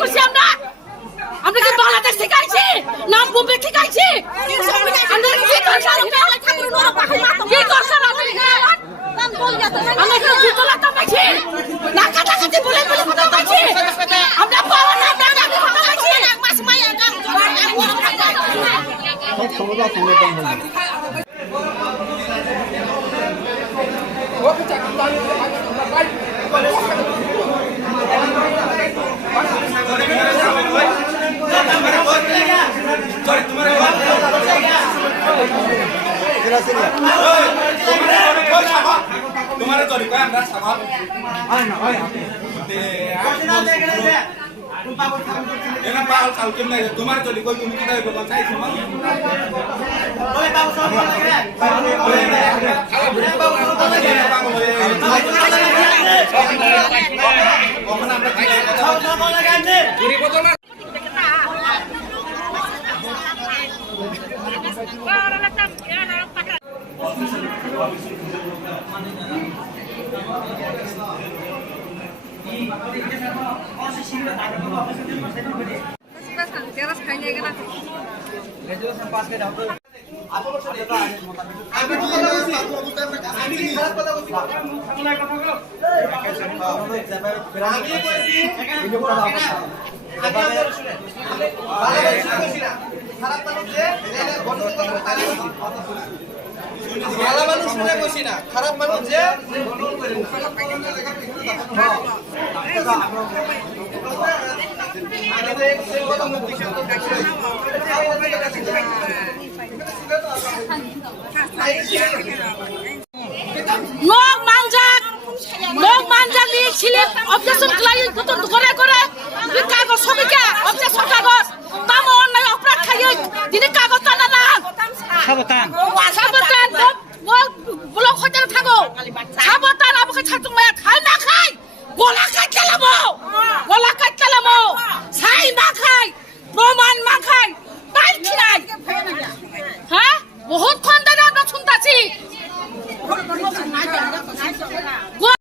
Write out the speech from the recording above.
করছি আমরা? আমরা কি বাংলাদেশ থেকে আইছি? নাম বোম্বে থেকে আইছি? আমরা কি করছাল? কি করছাল আপনি? আমরা এখানে জুতোলা তাপাইছি, নাকা টাকাতে বলে বলে কথা কইছি। আমরা পাওয়া না আমরা দাবি কথা কইছি। মাস মাইয়া কাম तुम्हारे तो रिकॉर्ड अंदर सवाल आए ना आए ये ना पाल साल के नहीं तुम्हारे तो रिकॉर्ड तुम किधर को बताई सुमा ओए बाबू सब लगे ओपन আমরা খাই সব লাগাইতে পুরি বদল না ভালো মানুষ মনে করছি না, খারাপ মানুষ যে Long manjak liik silip objection klaim